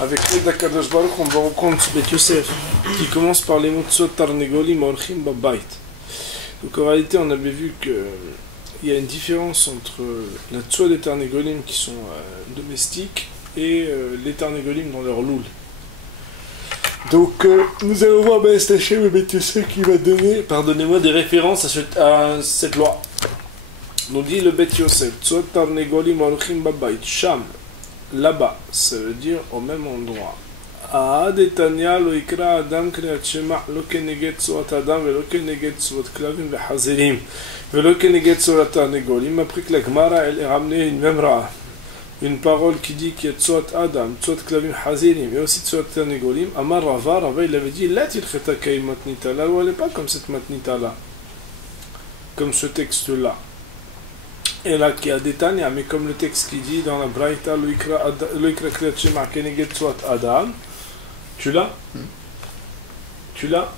Avec l'aide d'Akadosh Baruch, on va reprendre ce Bet Yosef qui commence par les mots Tzot Tarnegolim Orchim Babait. Donc en réalité, on avait vu qu'il y a une différence entre la Tzot des Tarnegolim qui sont domestiques et les Tarnegolim dans leur loul. Donc nous allons voir Ben Stachem et Bet Yosef qui va donner, pardonnez-moi, des références à cette loi. Nous dit le Bet Yosef, Tzot Tarnegolim Orchim Babait, Sham. Là-bas, ça veut dire au même endroit. Adetania lo ikra adam kriyat shema lo keneget suat adam velo keneget suat klavim vehazerim velo keneget suat tarnegolim. Après que la Gemara elle est ramenée une même une parole qui dit qu'il y a suat adam, suat klavim hazerim et aussi suat tarnegolim. Amar Rava, il avait dit la tilcheta kay matnita. La loi elle n'est pas comme cette matnita là, comme ce texte là. Et là, qui a des Tanya, mais comme le texte qui dit dans la Braïta, lo ikra kriyat shema keneget suat adam. Tu l'as? Tu l'as?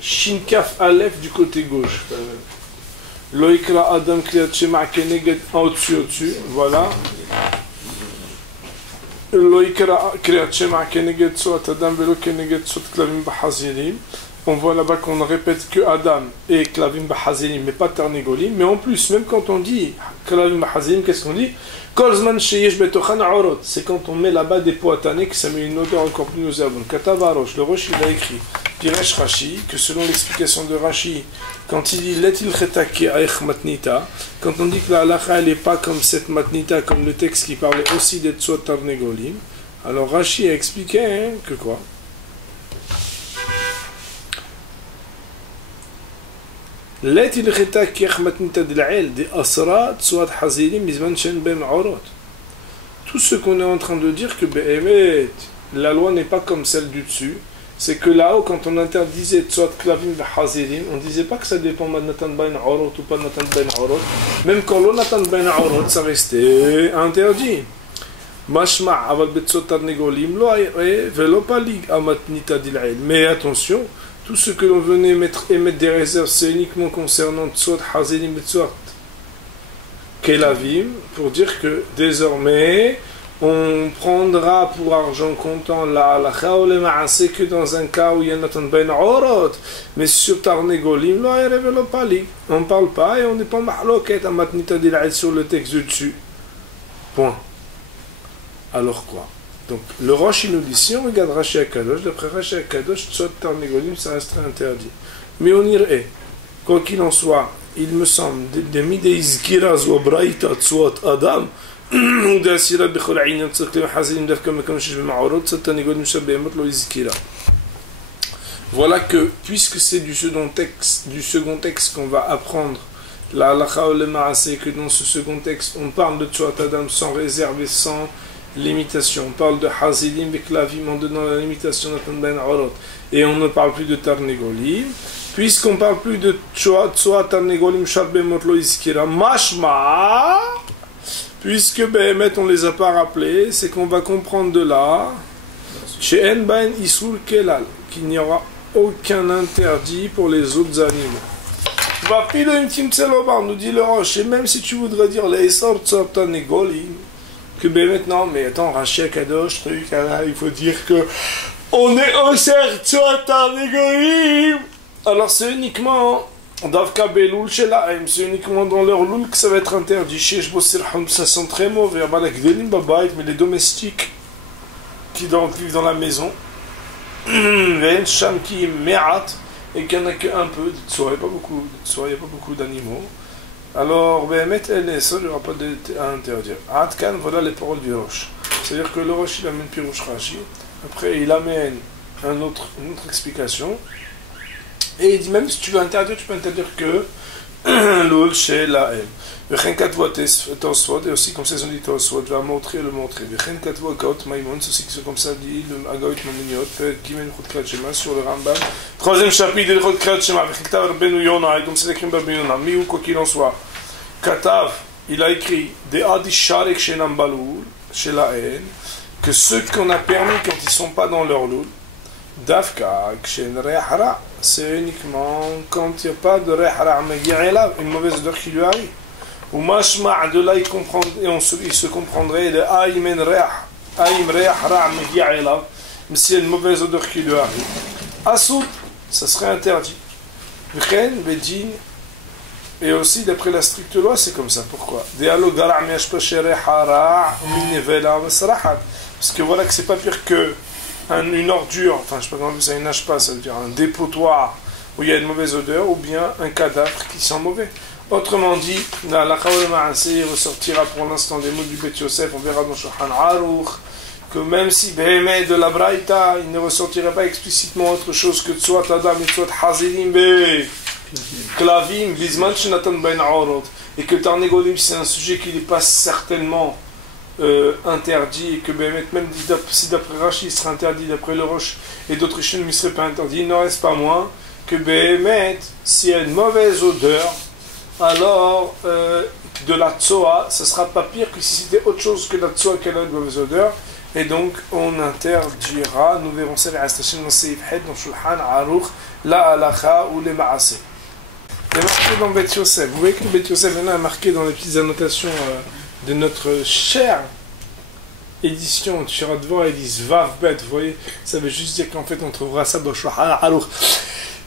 Shin Kaf Aleph du côté gauche. Lo ikra adam kriyat shema keneget au-dessus, voilà. Lo ikra kriyat shema keneget suat adam velo keneget suat klavim bahazirim. On voit là-bas qu'on ne répète que Adam et Klavim Bahazirim, mais pas Tarnegolim. Mais en plus, même quand on dit Klavim Bahazirim, qu'est-ce qu'on dit? Kolzman Sheyesh Betochan Aorot. C'est quand on met là-bas des pots tanniques que ça met une odeur encore plus nauséabonde. Katavarosh, le Rosh il a écrit Piresh Rashi, que selon l'explication de Rashi, quand il dit Letil Chetake Aech Matnita, quand on dit que la halacha elle n'est pas comme cette Matnita, comme le texte qui parlait aussi des Tzot Tarnegolim, alors Rashi a expliqué que quoi? Tout ce qu'on est en train de dire que la loi n'est pas comme celle du dessus, c'est que là-haut quand on interdisait Tzot Klavim Hazirim, on ne disait pas que ça dépend de Natan Ben Orot ou pas Natan Ben Orot, même quand l'on Natan Ben Orot ça restait interdit. Mashma aval betzot tarnegolim lo velo palig amatnita dil'el. Mais attention, tout ce que l'on venait émettre des réserves, c'est uniquement concernant Tzot Hazirim et Tzot Kelavim, pour dire que désormais, on prendra pour argent comptant la halacha ou le ma'aseh que dans un cas où il y a Natan Ben Orot, mais sur Tarnegolim, lo velo palig. On ne parle pas et on n'est pas mahloket amatnita dil'el sur le texte du dessus. Point. Alors quoi? Donc le Rosh il nous dit, si on regarde Rashi Akadosh, d'après Rashi Akadosh, Tzot Tarnegolim ça resterait interdit. Mais on irait, quoi qu'il en soit, il me semble, de midei izkira zo braïta Tzot Adam, ou d'asira bechol aynan Tzot Klavim Hazirim dafka makam shesh b'ma'orot, Tzot Tarnegolim shabbehamot lo izkira. Voilà que, puisque c'est du second texte qu'on va apprendre, la halacha ou le ma'aseh, que dans ce second texte, on parle de Tzot Adam sans réserve et sans limitation. On parle de Hazilim et Klavim en donnant la limitation de Natan Ben Orot. Et on ne parle plus de Tarnegolim. Puisqu'on ne parle plus de Tzot Tarnegolim Shabemot Lo Izkira Mashma, puisque Behemet on les a pas rappelés, c'est qu'on va comprendre de là chez En Ben Isur Kelal qu'il n'y aura aucun interdit pour les autres animaux. Va filer une timtselobar, nous dit le Roche, et même si tu voudrais dire les Isor Tzot Tarnegolim, que ben maintenant, mais attends, Rashi Akadosh, truc, il faut dire que on est au cercle Tzot Tarnegolim. Alors c'est uniquement Davka Beloul chez la M, c'est uniquement dans leur loul que ça va être interdit. Chez Jbosirham, ça sent très mauvais. Mais les domestiques qui vivent dans la maison, Ven Sham qui est Me'at, et qu'il n'y en a qu'un peu, il n'y a pas beaucoup d'animaux. Alors, Behemet, elle est seule, il n'y aura pas à interdire. Adkan, voilà les paroles du Rosh. C'est-à-dire que le Rosh, il amène Pirouche Rashi. Après, il amène une autre explication. Et il dit, même si tu veux interdire, tu peux interdire que l'ol chez la haine. Vechen katvoa tosfot, et aussi comme ça, ils ont dit tosfot, va montrer le montrer. Vechen katvoa kaot maimon, c'est aussi comme ça dit le agaoit maminiot, fait kimen chut krat shema sur le Rambam. Troisième chapitre de chut krat shema, vechen katav Rabbeinu Yonah, et comme c'est écrit Rabbeinu Yonah, mi ou quoi qu'il en soit. Katav, il a écrit des adisharek chez Nambaloul, chez la haine, que ceux qu'on a permis quand ils ne sont pas dans leur loul, Dafka, chez Rehara, c'est uniquement quand il n'y a pas de Rehara, mais il y a une mauvaise odeur qui lui arrive. Ou Mashma, de là il se comprendrait le Aïmen Reah, Aïm Re'ahra Megi'ela, mais s'il y a une mauvaise odeur qui lui arrive. Assoud, ça serait interdit. Vchen, Bedin, et aussi d'après la stricte loi, c'est comme ça. Pourquoi? Parce que voilà que c'est pas pire que une ordure, enfin je sais pas comment ça, une pas, ça veut dire un dépotoir où il y a une mauvaise odeur, ou bien un cadavre qui sent mauvais. Autrement dit, la il ressortira pour l'instant des mots du Bet Yosef, on verra dans Shulchan Aruch, que même si Behemet de la Braïta, il ne ressortirait pas explicitement autre chose que Tsuat Adam et Tsuat Hazirim Be Klavim, Bizman Shenatan Ben Aorot, et que Tarnegolim c'est un sujet qui n'est pas certainement interdit, et que Behemet, même si d'après Rashi il serait interdit, d'après le Roche et d'autres chaînes il ne serait pas interdit, il n'en reste pas moins que Behemet, s'il y a une mauvaise odeur, alors de la tsoa, ce ne sera pas pire que si c'était autre chose que la tsoa qu'elle a une mauvaise odeur, et donc on interdira, nous verrons ça dans Shulchan Aruch, la halakha ou les ma'aseh. Il est marqué dans Bet Yosef, vous voyez que le Bet Yosef est marqué dans les petites annotations de notre chère édition de Shiradva, ils disent Vav Bet, vous voyez, ça veut juste dire qu'en fait on trouvera ça dans Shulchan Aruch.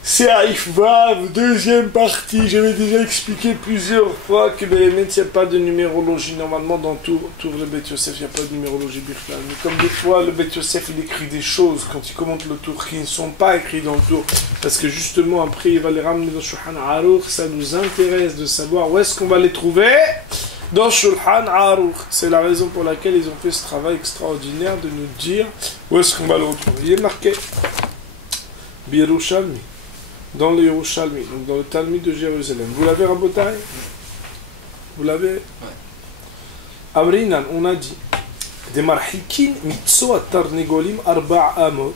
C'est Aïf Vav, deuxième partie. J'avais déjà expliqué plusieurs fois que Behemet, il n'y a pas de numérologie. Normalement, dans tout le Bet Yosef, il n'y a pas de numérologie birklal. Mais comme des fois, le Bet Yosef, il écrit des choses quand il commente le tour qui ne sont pas écrites dans le tour. Parce que justement, après, il va les ramener dans Shulchan Aruch. Ça nous intéresse de savoir où est-ce qu'on va les trouver dans Shulchan Aruch. C'est la raison pour laquelle ils ont fait ce travail extraordinaire de nous dire où est-ce qu'on va le retrouver. Il est marqué Birushalmi, dans le Yerushalmi, donc dans le Talmud de Jérusalem. Vous l'avez, Rabotai? Vous l'avez? Amrinan, on a dit des marhikin mitsoa tarnegolim arba amot,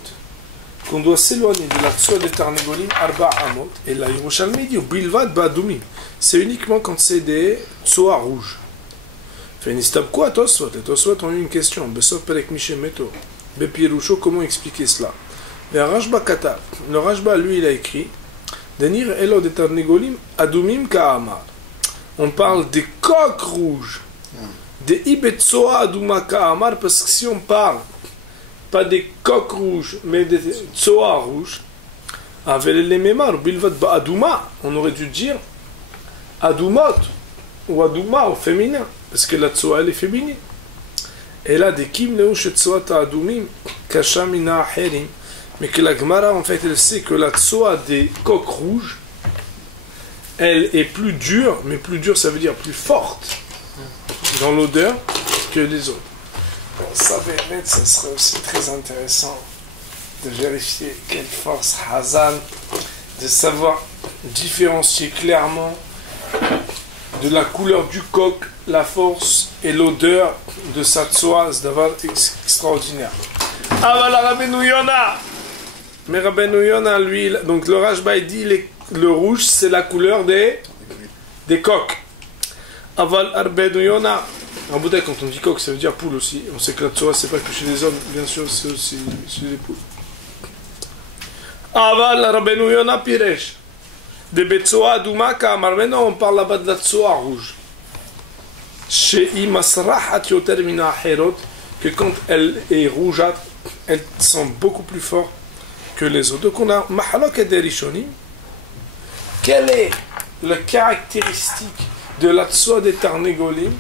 qu'on doit s'éloigner de la tsoa de tarnegolim arba amot, et la Yerushalmi dit bilvad badumim, c'est uniquement quand c'est des tsoa rouges. Fenistab quoi Tosfot? Les Tosfot ont eu une question, Besov Perek Mishemeto, Bepirusho, comment expliquer cela? Le Rashba Kata, le Rashba lui il a écrit Denir Elo de Tarnegolim Adumim Ka'amar. On parle des coqs rouges, des Ibetsoa Aduma Ka'amar, parce que si on parle pas des coqs rouges, mais des Tsoa rouges, avec les Memar, Bilvat Aduma, on aurait dû dire Adumot ou Aduma au féminin, parce que la Tsoa elle est féminine. Et là, des Kim Neush Tsoa Adumim Kashamina Herim. Mais que la Gemara, en fait, elle sait que la tsoa des coqs rouges, elle est plus dure, mais plus dure, ça veut dire plus forte dans l'odeur que les autres. Bon, ça, Béhémet, ça serait aussi très intéressant de vérifier quelle force Hazan, de savoir différencier clairement de la couleur du coq, la force et l'odeur de sa tsoa, c'est d'avoir extraordinaire. Ah, voilà, Rabbeinu Yona! Mais Rabbeinu Yona, lui, donc le Rashba dit le rouge c'est la couleur des coqs. Aval Rabbeinu Yona, en Bouddha, quand on dit coq, ça veut dire poule aussi. On sait que la tsoa, c'est pas que chez les hommes, bien sûr, c'est aussi chez les poules. Aval Rabbeinu Yona Piresh. De Betsoa Aduma Kamar. Maintenant, on parle là-bas de la tsoa rouge. Chez Imasrahat Yoter Mina Herod, que quand elle est rougeâtre, elle sent beaucoup plus fort que les autres. Donc on a Mahalok et Derishonim. Quelle est la caractéristique de la tsoa des Tarnegolim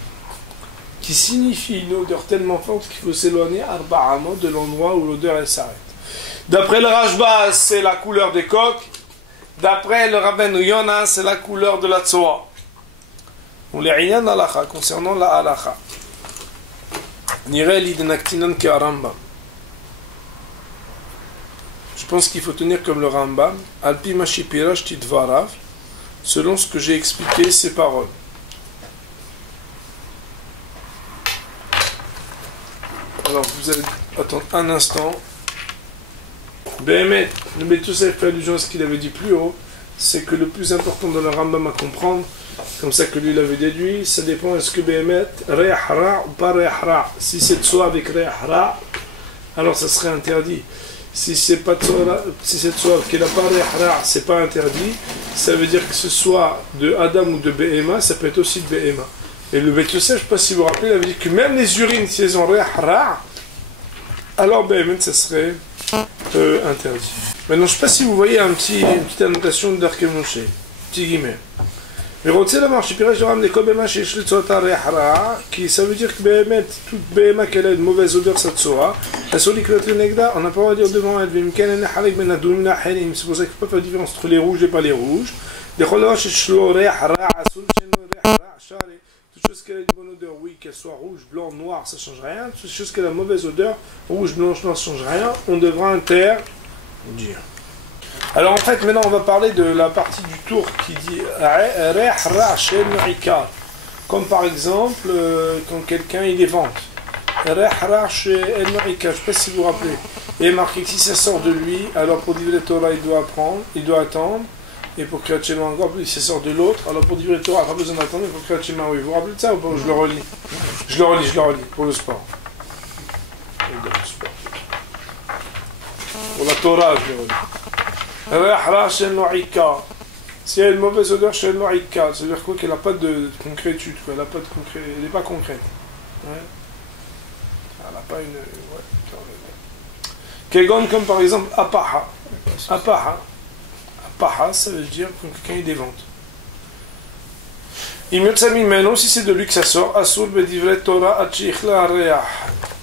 qui signifie une odeur tellement forte qu'il faut s'éloigner Arba Amot de l'endroit où l'odeur elle s'arrête? D'après le Rashba, c'est la couleur des coqs. D'après le Rabbeinu Yona, c'est la couleur de la tsoa. Ou les Iyan Alacha, concernant la Alacha. Nireli de Naktinan ki Arambam. Je pense qu'il faut tenir comme le Rambam, Alpi Mashipirash Tidvarav, selon ce que j'ai expliqué, ces paroles. Alors vous allez attendre un instant. Béhémet, le Bet Yosef fait allusion à ce qu'il avait dit plus haut, c'est que le plus important dans le Rambam à comprendre, comme ça que lui l'avait déduit, ça dépend est-ce que Béhémet, Re'ahra ou pas Re'ahra. Si c'est Tsoa avec Re'ahra, alors ça serait interdit. Si c'est pas Tsoa, si c'est Tsoa qui n'a pas Re'ahra, c'est pas interdit. Ça veut dire que ce soit de Adam ou de Behema, ça peut être aussi de Behema. Et le Bet Yosef, je ne sais pas si vous vous rappelez, il avait dit que même les urines, si elles ont Re'ahra, alors ben, ça serait interdit. Maintenant, je ne sais pas si vous voyez une petite annotation d'Arke Moshe, petit guillemets. Mais qui ça veut dire que Behemet, toute Behema qu'elle a une mauvaise odeur, ça tsora. On n'a pas à dire devant elle. C'est pour ça qu'il ne faut pas faire la différence entre les rouges et pas les rouges. Toute chose qu'elle a une bonne odeur, oui, qu'elle soit rouge, blanc, noir, ça ne change rien. Toute chose qu'elle a une mauvaise odeur, rouge, blanche, noir, ça ne change rien. On devra interdire. Alors en fait, maintenant on va parler de la partie du tour qui dit comme par exemple quand quelqu'un il est vente. Je ne sais pas si vous vous rappelez. Il est marqué que si ça sort de lui, alors pour Divrei Torah il doit attendre. Et pour Kriyat Shema encore plus, si ça sort de l'autre, alors pour Divrei Torah, pas besoin d'attendre, pour Kriyat Shema, oui. Vous vous rappelez de ça ou pas? Je le relis. Je le relis pour le sport. Pour la Torah, je le relis. Si elle a une mauvaise odeur, chez Noaïka, ça veut dire quoi? Qu'elle n'a pas de concrétude, quoi. Elle n'est pas concrète. Ouais. Elle n'a pas une. Ouais. Kegon, comme par exemple Apaha. Apaha, ça veut dire que quelqu'un est des ventes. Maintenant, si c'est de lui que ça sort, Asur Bedivrei Torah Achichla Reah.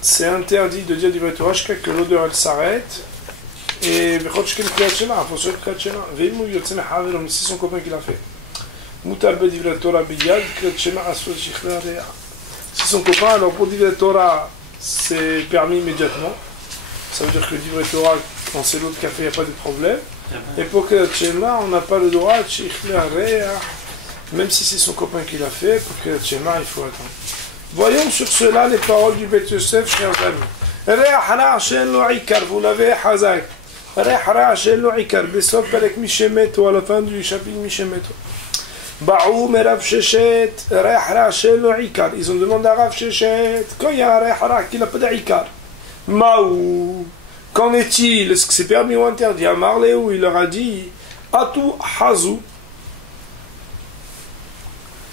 C'est interdit de dire Divrei Torah jusqu'à que l'odeur elle s'arrête. Et il faut sur le Kriyat Shema. C'est son copain qui l'a fait. Si son copain, alors pour Divrei Torah, c'est permis immédiatement. Ça veut dire que Divrei Torah, quand c'est l'autre qui a fait, il n'y a pas de problème. Et pour Kriyat Shema, on n'a pas le droit, même si c'est son copain qui l'a fait, pour Kriyat Shema, il faut attendre. Voyons sur cela les paroles du Beit Yosef, chers amis. Vous l'avez hazak. À la fin du chapitre Mishemeto. Ils ont demandé à Rav Sheshet quand il y a un Rehara qui n'a pas d'Ikar. Maou. Qu'en est-il? Est-ce que c'est permis ou interdit? À Marléou, il leur a dit Atu Hazou.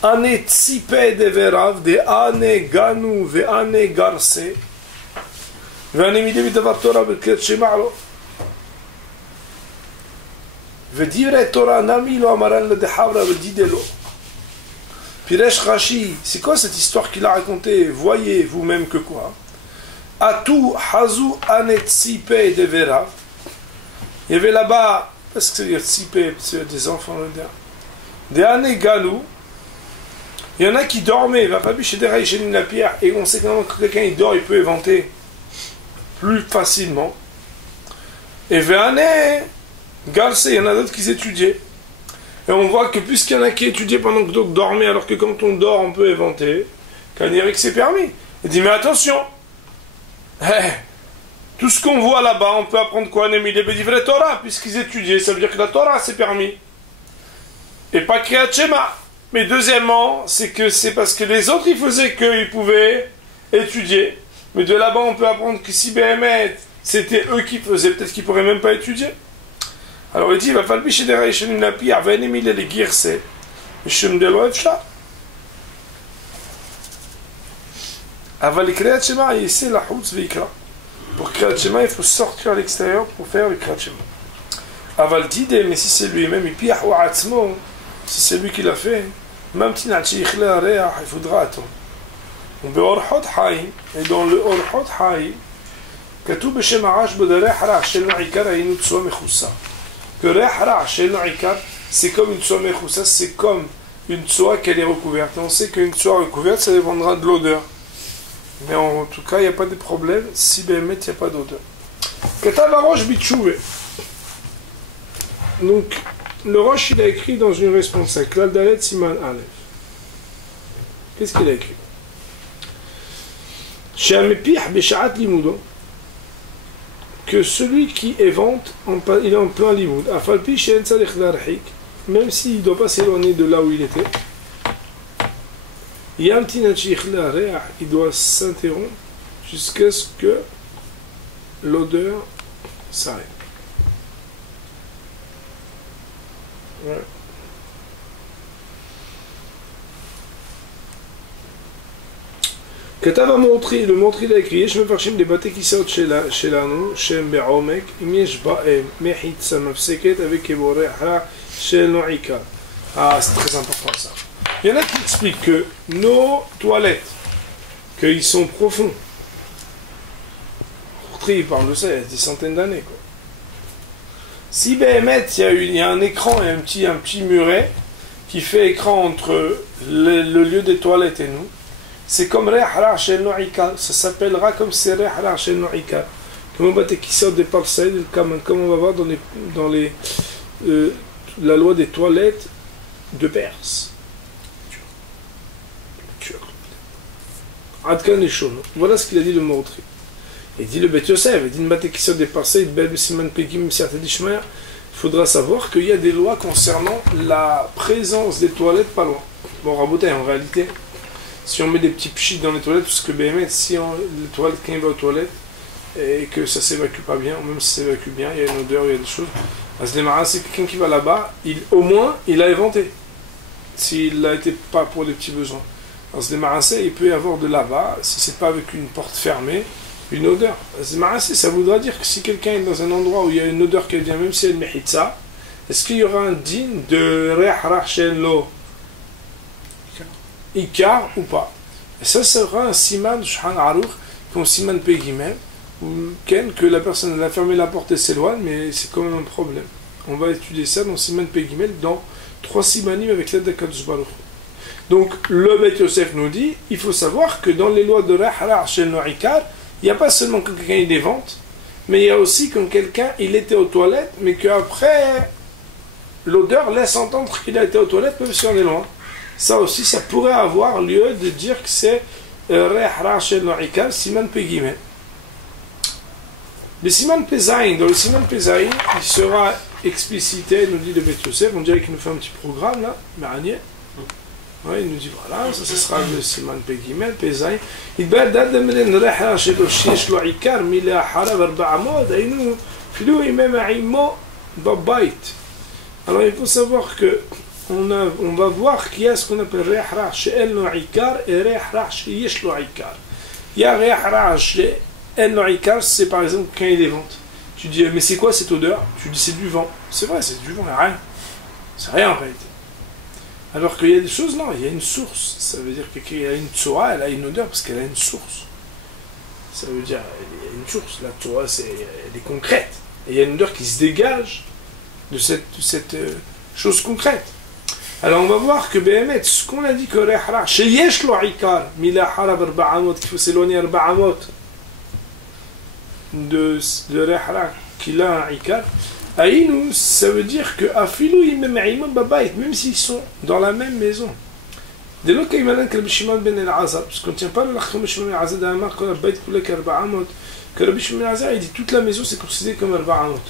Ane Tsipe de Verav, de Ane Ganu, ve Ane Garse. Vane Midemi Davar Torah, Bekret Shema'lo. Divrei Torah Nami lo Amaran le Dehavra Vedidelo. Piresh Rashi, c'est quoi cette histoire qu'il a racontée? Voyez vous-même que quoi? Atu Hazu Anetsipe de Vera. Il y avait là-bas, qu'est-ce que c'est dire Tsipe? C'est des enfants là-dedans. Des Ane Galou. Il y en a qui dormaient, il va pas chez des Raïchenim la pierre, et on sait que quand quelqu'un il dort, il peut éventer plus facilement. Et Véane. Garce, il y en a d'autres qui étudiaient. Et on voit que puisqu'il y en a qui étudiaient pendant que d'autres dormaient, alors que quand on dort, on peut éventer, qu'Anirik c'est permis. Il dit, mais attention, tout ce qu'on voit là-bas, on peut apprendre quoi? Némi les Divrei Torah, puisqu'ils étudiaient, ça veut dire que la Torah c'est permis. Et pas Kriyat Shema. Mais deuxièmement, c'est que c'est parce que les autres ils faisaient qu'ils pouvaient étudier. Mais de là-bas, on peut apprendre que si Behemet, c'était eux qui faisaient, peut-être qu'ils ne pourraient même pas étudier. Alors il dit, il va falloir chez des Raïchenim la pierre, va aimer les girse, et Shem de l'Oefcha. Aval Kriyat Shema, c'est la Houtz Veikra. Pour Kriyat Shema, il faut sortir à l'extérieur pour faire le Kriyat Shema. Aval Dide, mais si c'est lui-même, et puis Atzmo, si c'est lui qui l'a fait, même si il faudra attendre. On peut Orhot Haïm, et dans le Orhot Haïm, כתוב בשם הרש בדרך רע של העיקר היינו תשואה מכוסה. Que Rehra chez l'Ikar, c'est comme une tsoa mechoussa, c'est comme une tsoa qu'elle est recouverte. Et on sait qu'une tsoa recouverte, ça dépendra de l'odeur. Mais en tout cas, il n'y a pas de problème si Behemet, il n'y a pas d'odeur. Katav Rosh Bitchouvé. Donc, le Rosh, il a écrit dans une réponse à Klal Dalet Siman Aleph. Qu'est-ce qu'il a écrit? Shamepih Beshaat Limudo. Que celui qui évente, il est en plein limoud. Même s'il ne doit pas s'éloigner de là où il était. Il doit s'interrompre jusqu'à ce que l'odeur s'arrête. Ouais. כתב המורטרי, le מורטרי להקריא, יש מפרשים לבתי כיסאות שלנו, שהם בעומק, אם יש בהם מחיצה מפסקת, avec כבורחה של נועיקה. Ah, c'est très important ça. Il y en a qui expliquent que nos toilettes, qu'ils sont profonds, il parle de ça il y a des centaines d'années, quoi. Si Béhémet, il y a un écran et un petit muret qui fait écran entre le lieu des toilettes et nous, c'est comme Rehra chez Noïka, ça s'appellera comme c'est Rehra chez Noïka. Comme qui sort des parcelles, comme on va voir dans la loi des toilettes de Perse. Adkan et Shon. Voilà ce qu'il a dit le Mordri. Il dit le Bet Yosef, il dit une bataille qui sort des parcelles, il faudra savoir qu'il y a des lois concernant la présence des toilettes pas loin. Bon, Rabotai, en réalité, si on met des petits pchits dans les toilettes, parce que BMS, si les toilettes, quand il va aux toilettes, et que ça s'évacue pas bien, ou même si ça s'évacue bien, il y a une odeur, il y a des choses. C'est quelqu'un qui va là-bas, au moins, il a inventé. S'il n'a été pas pour des petits besoins. Il peut y avoir de là-bas, si c'est pas avec une porte fermée, une odeur. Ça voudra dire que si quelqu'un est dans un endroit où il y a une odeur qui vient, même si elle mérite ça, est-ce qu'il y aura un digne de Rehra Shen Lo Ikar ou pas? Et ça sera un siman de Shhan Aruch, comme siman Pegimel, que la personne a fermé la porte et s'éloigne, mais c'est quand même un problème. On va étudier ça dans siman Pegimel, dans 3 simanim avec l'aide d'Akadosh Baruch. Donc le Bet Yosef nous dit, il faut savoir que dans les lois de Rehra Shen Lo Ikar, il n'y a pas seulement quand quelqu'un il dévente, mais il y a aussi quand quelqu'un il était aux toilettes, mais qu'après l'odeur laisse entendre qu'il a été aux toilettes, même si on est loin. Ça aussi, ça pourrait avoir lieu de dire que c'est Rehra Shel No'ikar, Siman Pegimel. Le Siman Pezaïn, dans le Siman Pezaïn, il sera explicité, nous dit le Bet Yosef, on dirait qu'il nous fait un petit programme là, Maranier. Ouais, il nous dit voilà, ça sera le Siman Pegimel, Pezaïn. Il va d'adamren Rehra Shel No'ikar, Mila Harab Arba'amod, et nous, filou imam Aïmo, Babait. Alors il faut savoir que on va voir qu'il y a ce qu'on appelle Rehra She'el No'ikar et Rehra She'yesh No'ikar. Il y a Rehra She'el No'ikar, c'est par exemple quand il évente. Tu dis, mais c'est quoi cette odeur? Tu dis, c'est du vent. C'est vrai, c'est du vent, il n'y a rien. C'est rien en réalité. Alors qu'il y a des choses, non, il y a une source. Ça veut dire qu'il y a une tsoa, elle a une odeur parce qu'elle a une source. Ça veut dire, il y a une source. La tsoa, elle est concrète. Et il y a une odeur qui se dégage de cette chose concrète. Alors on va voir que Béhémet, ce qu'on a dit que Rehra, chez Yesh lo Ikar, Mila Harab Arba'amot, qu'il faut s'éloigner Arba'amot de Rehra, qu'il a un Ikar, Aïnou, ça veut dire que Afilou Imem Babait, même s'ils sont dans la même maison. Dès lors qu'il y a un Rabbi Shimon ben el-Azar, parce qu'on ne tient pas le Rabbi Shimon ben el-Azar d'Amar, qu'on a Bait Koulek Arba'amot, que Rabbi Shimon ben el-Azar, il dit toute la maison c'est considéré comme Arba'amot.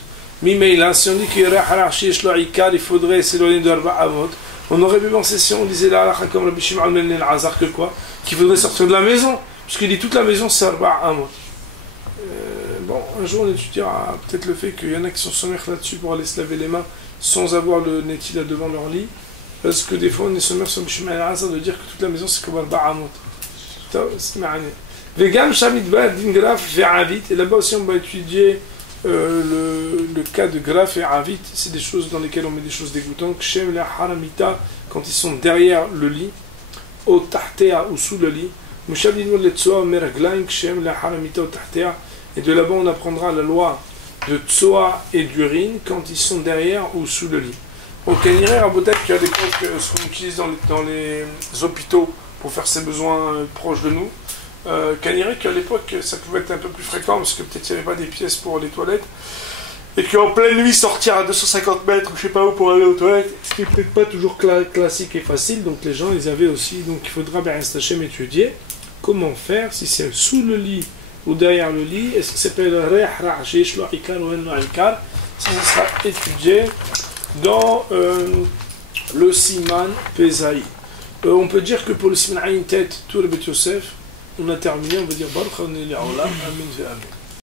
Mais là, si on dit qu'il y a Rehra, chez Yesh lo Ikar, il faudrait s'éloigner de Arba'amot. On aurait pu penser si on disait là, comme Rabbi Shimon ben el-Azar, que quoi? Qu'il faudrait sortir de la maison, puisqu'il dit toute la maison c'est Arba'amot. Bon, un jour on étudiera peut-être le fait qu'il y en a qui sont sommaires là-dessus pour aller se laver les mains sans avoir le netila devant leur lit, parce que des fois on est sommaire sur Rabbi Shimon ben el-Azar de dire que toute la maison c'est comme Arba'amot. C'est marrant. Vegam Shamit Bad Din Graf Ve'avit, et là-bas aussi on va étudier le cas de Graf et Avit, c'est des choses dans lesquelles on met des choses dégoûtantes. Kshem la haramita, quand ils sont derrière le lit, au tahtea ou sous le lit. Mushavdinu letsoa meraglaim, kshem la haramita au tahtea. Et de là-bas on apprendra la loi de tsoa et d'urine quand ils sont derrière ou sous le lit. Au Kaniré, Rabotek, qui à l'époque, ce qu'on utilise dans les hôpitaux pour faire ses besoins proches de nous. Kaniré, qu'à l'époque, ça pouvait être un peu plus fréquent parce que peut-être il n'y avait pas des pièces pour les toilettes. Et qu'en pleine nuit, sortir à 250 mètres, je sais pas où, pour aller aux toilettes, c'était peut-être pas toujours classique et facile. Donc les gens, ils avaient aussi. Donc il faudra bien étudier comment faire, si c'est sous le lit ou derrière le lit. Est-ce que ça s'appelle Rehra She'yesh lo Ikar ou En lo Ikar? Ça sera étudié dans le Siman Pezaï. On peut dire que pour le Siman Ayin Tet, tout le Bet Yosef, on a terminé, on va dire Baruch Adonai Le'olam, Amen ve'Amen.